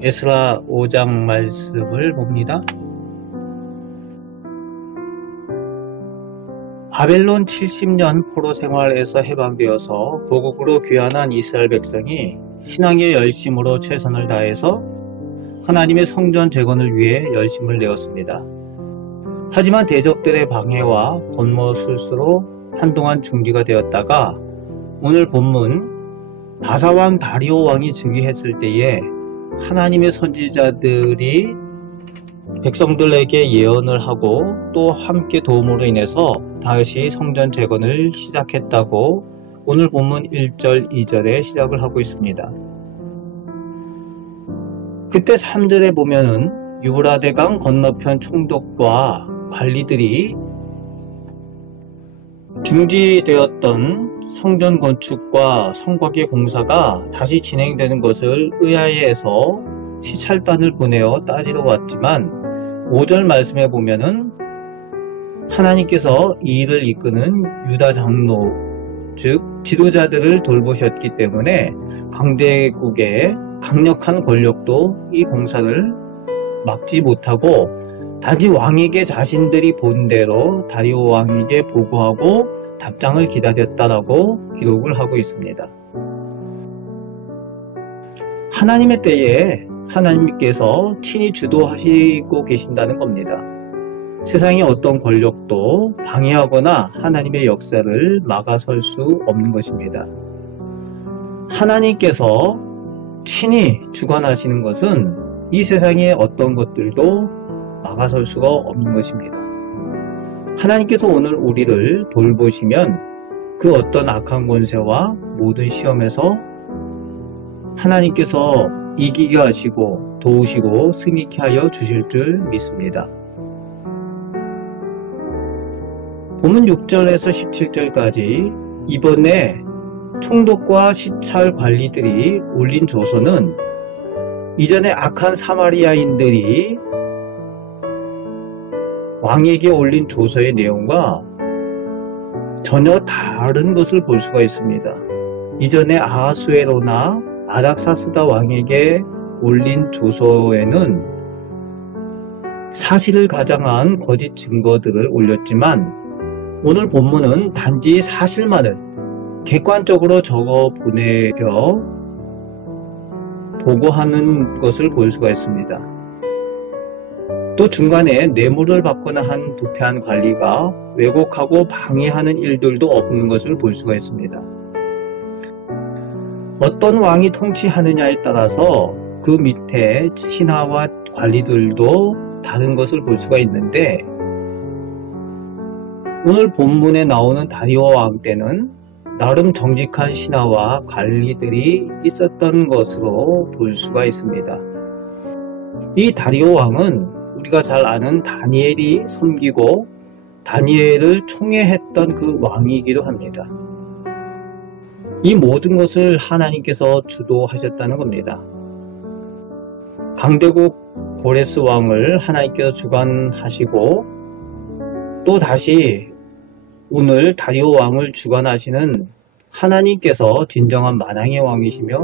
에스라 5장 말씀을 봅니다. 바벨론 70년 포로 생활에서 해방되어서 고국으로 귀환한 이스라엘 백성이 신앙의 열심으로 최선을 다해서 하나님의 성전 재건을 위해 열심을 내었습니다. 하지만 대적들의 방해와 권모술수로 한동안 중지가 되었다가 오늘 본문 바사왕 다리오 왕이 즉위했을 때에 하나님의 선지자들이 백성들에게 예언을 하고 또 함께 도움으로 인해서 다시 성전 재건을 시작했다고 오늘 본문 1절 2절에 시작을 하고 있습니다. 그때 3절에 보면은 유브라데강 건너편 총독과 관리들이 중지되었던 성전 건축과 성곽의 공사가 다시 진행되는 것을 의아해해서 시찰단을 보내어 따지러 왔지만 5절 말씀에 보면은 하나님께서 이 일을 이끄는 유다 장로 즉 지도자들을 돌보셨기 때문에 강대국의 강력한 권력도 이 공사를 막지 못하고 단지 왕에게 자신들이 본 대로 다리오 왕에게 보고하고 답장을 기다렸다라고 기록을 하고 있습니다. 하나님의 때에 하나님께서 친히 주도하시고 계신다는 겁니다. 세상의 어떤 권력도 방해하거나 하나님의 역사를 막아설 수 없는 것입니다. 하나님께서 친히 주관하시는 것은 이 세상의 어떤 것들도 막아설 수가 없는 것입니다. 하나님께서 오늘 우리를 돌보시면 그 어떤 악한 권세와 모든 시험에서 하나님께서 이기게 하시고 도우시고 승리케 하여 주실 줄 믿습니다. 본문 6절에서 17절까지 이번에 총독과 시찰 관리들이 올린 조서는 이전에 악한 사마리아인들이 왕에게 올린 조서의 내용과 전혀 다른 것을 볼 수가 있습니다. 이전에 아하수에로나 아닥사스다 왕에게 올린 조서에는 사실을 가장한 거짓 증거들을 올렸지만 오늘 본문은 단지 사실만을 객관적으로 적어 보내려 보고하는 것을 볼 수가 있습니다. 또 중간에 뇌물을 받거나 한 부패한 관리가 왜곡하고 방해하는 일들도 없는 것을 볼 수가 있습니다. 어떤 왕이 통치하느냐에 따라서 그 밑에 신하와 관리들도 다른 것을 볼 수가 있는데 오늘 본문에 나오는 다리오 왕 때는 나름 정직한 신하와 관리들이 있었던 것으로 볼 수가 있습니다. 이 다리오 왕은 우리가 잘 아는 다니엘이 섬기고 다니엘을 총애했던 그 왕이기도 합니다. 이 모든 것을 하나님께서 주도하셨다는 겁니다. 강대국 고레스 왕을 하나님께서 주관하시고 또 다시 오늘 다리오 왕을 주관하시는 하나님께서 진정한 만왕의 왕이시며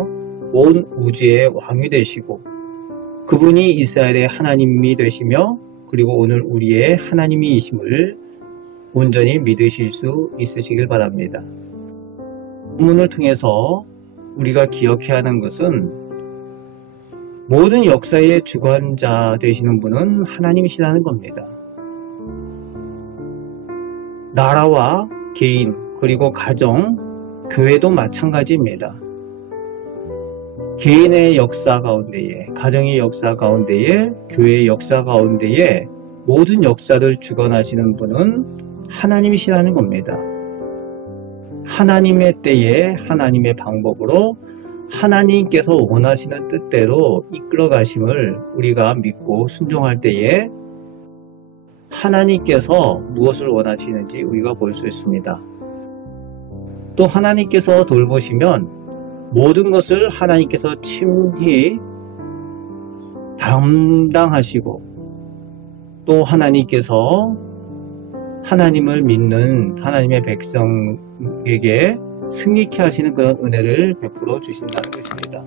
온 우주의 왕이 되시고 그분이 이스라엘의 하나님이 되시며 그리고 오늘 우리의 하나님이심을 온전히 믿으실 수 있으시길 바랍니다. 본문을 통해서 우리가 기억해야 하는 것은 모든 역사의 주관자 되시는 분은 하나님이시라는 겁니다. 나라와 개인 그리고 가정, 교회도 마찬가지입니다. 개인의 역사 가운데에, 가정의 역사 가운데에, 교회의 역사 가운데에 모든 역사를 주관하시는 분은 하나님이시라는 겁니다. 하나님의 때에 하나님의 방법으로 하나님께서 원하시는 뜻대로 이끌어 가심을 우리가 믿고 순종할 때에 하나님께서 무엇을 원하시는지 우리가 볼 수 있습니다. 또 하나님께서 돌보시면 모든 것을 하나님께서 친히 담당하시고 또 하나님께서 하나님을 믿는 하나님의 백성에게 승리케 하시는 그런 은혜를 베풀어 주신다는 것입니다.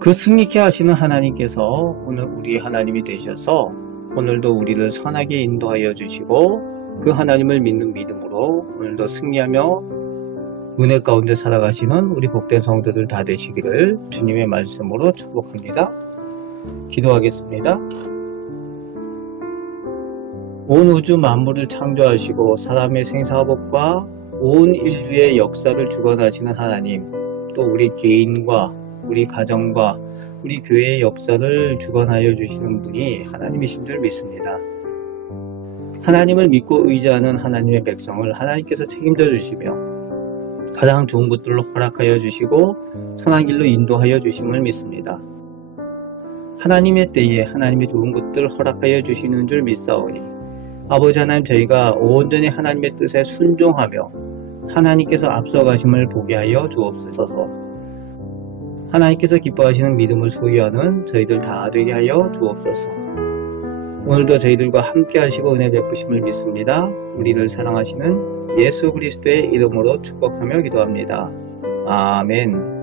그 승리케 하시는 하나님께서 오늘 우리 하나님이 되셔서 오늘도 우리를 선하게 인도하여 주시고 그 하나님을 믿는 믿음으로 오늘도 승리하며 은혜 가운데 살아가시는 우리 복된 성도들 다 되시기를 주님의 말씀으로 축복합니다. 기도하겠습니다. 온 우주 만물을 창조하시고 사람의 생사복과 온 인류의 역사를 주관하시는 하나님, 또 우리 개인과 우리 가정과 우리 교회의 역사를 주관하여 주시는 분이 하나님이신 줄 믿습니다. 하나님을 믿고 의지하는 하나님의 백성을 하나님께서 책임져 주시며 가장 좋은 것들로 허락하여 주시고 선한 길로 인도하여 주심을 믿습니다. 하나님의 때에 하나님의 좋은 것들을 허락하여 주시는 줄 믿사오니 아버지 하나님, 저희가 온전히 하나님의 뜻에 순종하며 하나님께서 앞서가심을 보게 하여 주옵소서. 하나님께서 기뻐하시는 믿음을 소유하는 저희들 다 되게 하여 주옵소서. 오늘도 저희들과 함께 하시고 은혜 베푸심을 믿습니다. 우리를 사랑하시는 예수 그리스도의 이름으로 축복하며 기도합니다. 아멘.